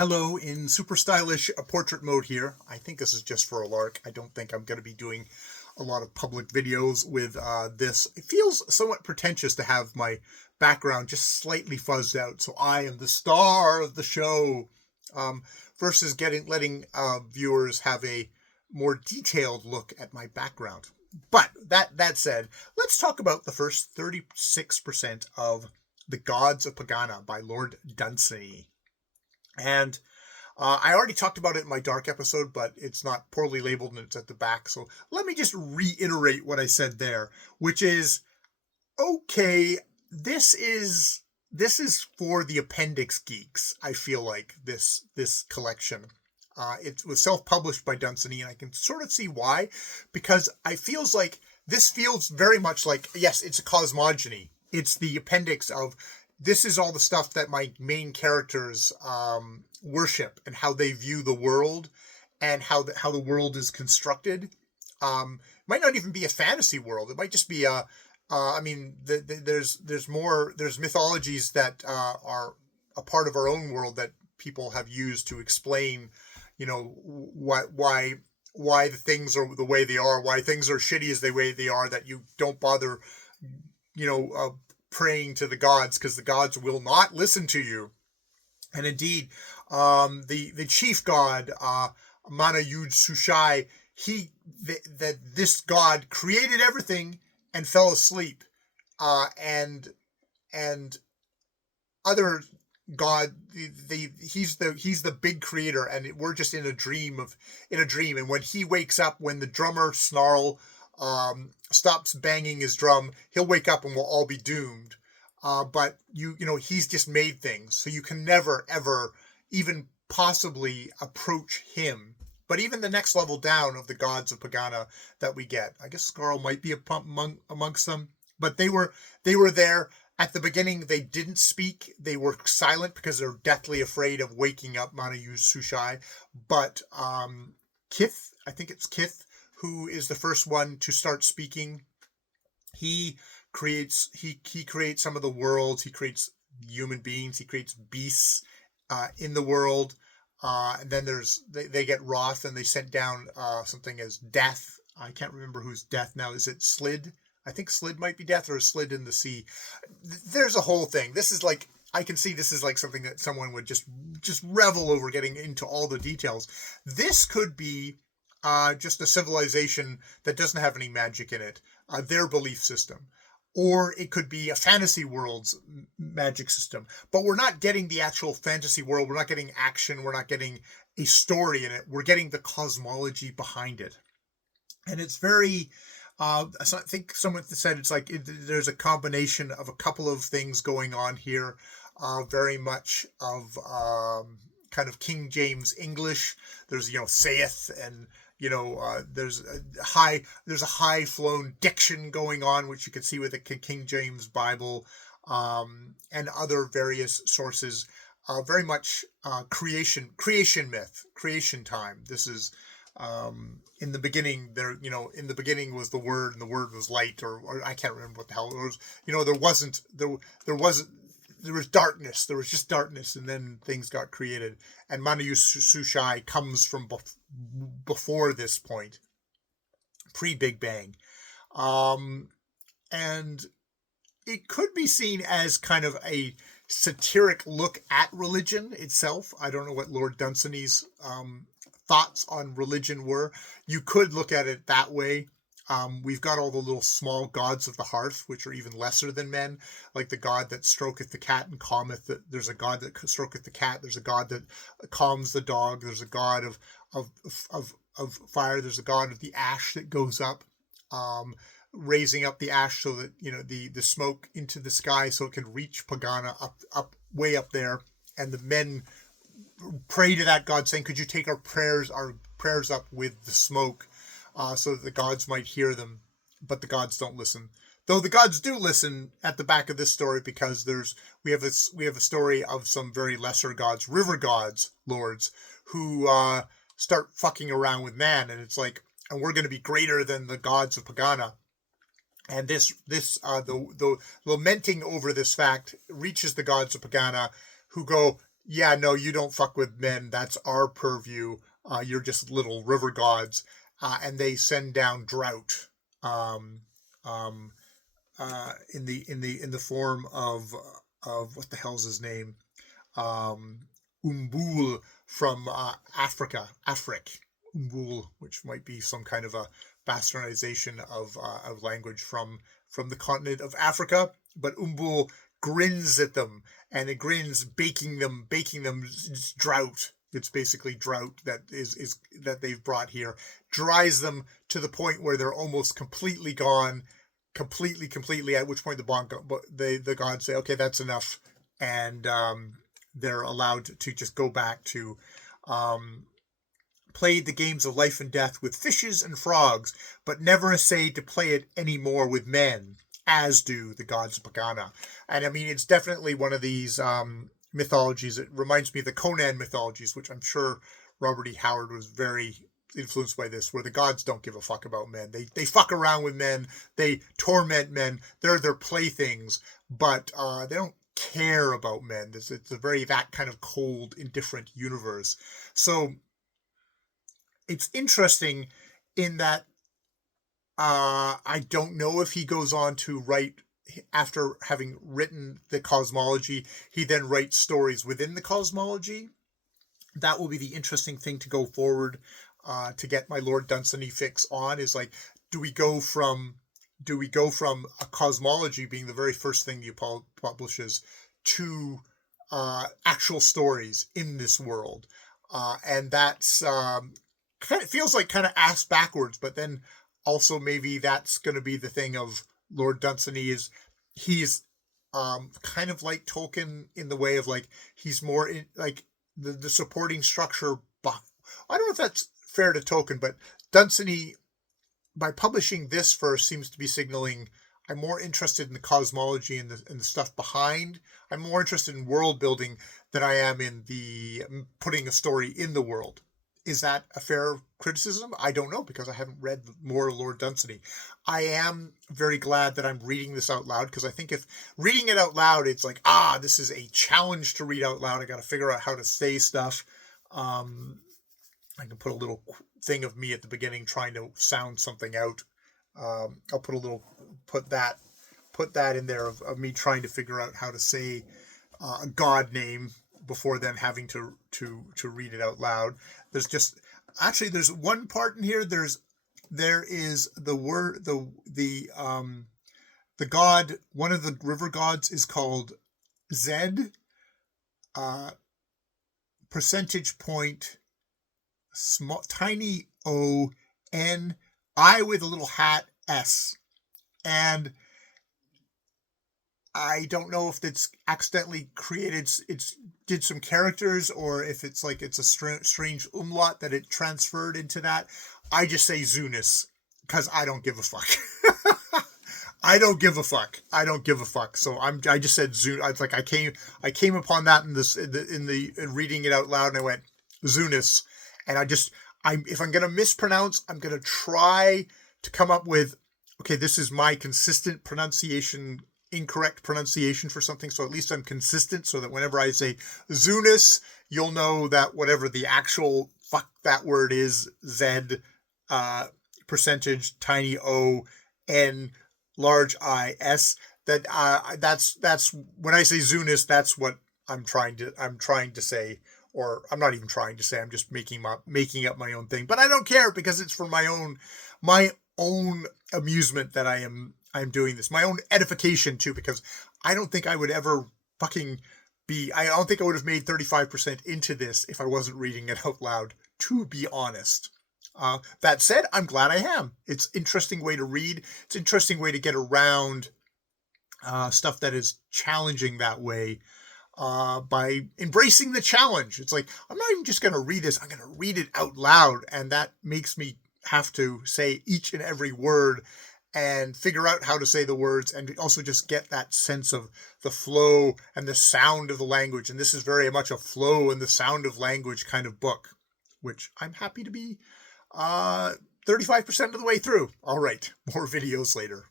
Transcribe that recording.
Hello in super stylish portrait mode here. I think this is just for a lark. I don't think I'm going to be doing a lot of public videos with this. It feels somewhat pretentious to have my background just slightly fuzzed out. So I am the star of the show um, versus letting viewers have a more detailed look at my background. But that said, let's talk about the first 36% of The Gods of Pagana by Lord Dunsany. And I already talked about it in my Dark episode, but it's not poorly labeled and it's at the back. So let me just reiterate what I said there, which is, okay, this is for the appendix geeks. I feel like this collection. It was self-published by Dunsany, and I can sort of see why, because this feels very much like, yes, it's a cosmogony. It's the appendix of, this is all the stuff that my main characters worship and how they view the world and how the world is constructed. Might not even be a fantasy world. It might just be there's mythologies that are a part of our own world that people have used to explain, why the things are the way they are, why things are shitty as the way they are, that you don't bother, praying to the gods because the gods will not listen to you. And indeed, the chief god, Mana Yud Sushai, this god created everything and fell asleep, and other god, he's the big creator, and we're just in a dream. And when he wakes up, when the drummer Snarl stops banging his drum, he'll wake up and we'll all be doomed. But he's just made things, so you can never ever even possibly approach him. But even the next level down of the gods of Pagana that we get, I guess Skarl might be amongst them, but they were there at the beginning. They didn't speak; they were silent because they're deathly afraid of waking up Mana Yud Sushai. But Kith, I think it's Kith, who is the first one to start speaking. He creates some of the worlds. He creates human beings. He creates beasts in the world. And then they get wroth and they sent down something as death. I can't remember who's death now. Is it Slid? I think Slid might be death, or a Slid in the sea. There's a whole thing. This is like, I can see this is like something that someone would just revel over, getting into all the details. This could be just a civilization that doesn't have any magic in it, their belief system. Or it could be a fantasy world's magic system. But we're not getting the actual fantasy world. We're not getting action. We're not getting a story in it. We're getting the cosmology behind it. And it's very, I think someone said it's like there's a combination of a couple of things going on here. Very much of kind of King James English. There's, saith, and there's a high flown diction going on, which you can see with the King James Bible, and other various sources. Very much creation myth, creation time. This is in the beginning. In the beginning was the Word, and the Word was light, or I can't remember what the hell it was. There was darkness. There was just darkness, and then things got created. And Mana Yud Sushai comes from before this point, pre-Big Bang. And it could be seen as kind of a satiric look at religion itself. I don't know what Lord Dunsany's thoughts on religion were. You could look at it that way. We've got all the little small gods of the hearth, which are even lesser than men, like the god that stroketh the cat and calmeth. There's a god that stroketh the cat. There's a god that calms the dog. There's a god of fire. There's a god of the ash that goes up, raising up the ash so that the smoke into the sky so it can reach Pagana up way up there. And the men pray to that god, saying, "Could you take our prayers up with the smoke?" So that the gods might hear them, but the gods don't listen. Though the gods do listen at the back of this story, because we have a story of some very lesser gods, river gods, lords, who start fucking around with man, and it's like, and we're going to be greater than the gods of Pagana. And the lamenting over this fact reaches the gods of Pagana, who go, yeah, no, you don't fuck with men. That's our purview. You're just little river gods, and they send down drought, um, um, in the form of what the hell's his name, um, Umbul from Afric, Umbul, which might be some kind of a bastardization of language from the continent of Africa. But Umbul grins at them, and it grins, baking them drought. It's basically drought that is that they've brought here, dries them to the point where they're almost completely gone, completely. At which point the gods say, okay, that's enough, and they're allowed to just go back to um, play the games of life and death with fishes and frogs, but never essay to play it anymore with men, as do the gods of Pagana. And I mean, it's definitely one of these mythologies. It reminds me of the Conan mythologies, which I'm sure Robert E. Howard was very influenced by this, where the gods don't give a fuck about men. They fuck around with men. They torment men. They're their playthings, but they don't care about men. It's a very that kind of cold, indifferent universe. So it's interesting in that I don't know if he goes on to write, after having written the cosmology, he then writes stories within the cosmology. That will be the interesting thing to go forward, to get my Lord Dunsany fix on, is like, do we go from a cosmology being the very first thing you publishes to actual stories in this world, and that's kind of feels like kind of ass backwards, but then also maybe that's going to be the thing of Lord Dunsany, is he's kind of like Tolkien in the way of like he's more in like the supporting structure. I don't know if that's fair to Tolkien, but Dunsany, by publishing this first, seems to be signaling I'm more interested in the cosmology and the stuff behind. I'm more interested in world building than I am in the putting a story in the world. Is that a fair criticism? I don't know, because I haven't read more Lord Dunsany. I am very glad that I'm reading this out loud, because I think if reading it out loud, it's like, this is a challenge to read out loud. I got to figure out how to say stuff. I can put a little thing of me at the beginning trying to sound something out. I'll put that in there of me trying to figure out how to say a god name before then having to read it out loud. There's one part in here. There is the word, the god, one of the river gods is called Zed, percentage point, small, tiny O, N, I with a little hat, S. And I don't know if it's accidentally created, it's did some characters, or if it's like it's a strange umlaut that it transferred into that. I just say Zunis, because I don't give a fuck. I don't give a fuck. So I just said Zun. It's like I came upon that in the reading it out loud, and I went Zunis, and if I'm gonna mispronounce, I'm gonna try to come up with, okay, this is my consistent pronunciation, incorrect pronunciation for something, so at least I'm consistent, so that whenever I say Zunis, you'll know that whatever the actual fuck that word is, Z, percentage, tiny O, N, large I, S, that's when I say Zunis, that's what I'm trying to say. Or I'm not even trying to say, I'm just making up my own thing. But I don't care, because it's for my own amusement that I'm doing this. My own edification too, because I don't think I would ever I don't think I would have made 35% into this if I wasn't reading it out loud, to be honest. That said, I'm glad I am. It's an interesting way to read. It's an interesting way to get around stuff that is challenging that way. By embracing the challenge. It's like, I'm not even just going to read this, I'm going to read it out loud. And that makes me have to say each and every word and figure out how to say the words, and also just get that sense of the flow and the sound of the language. And this is very much a flow and the sound of language kind of book, which I'm happy to be 35% of the way through. All right, more videos later.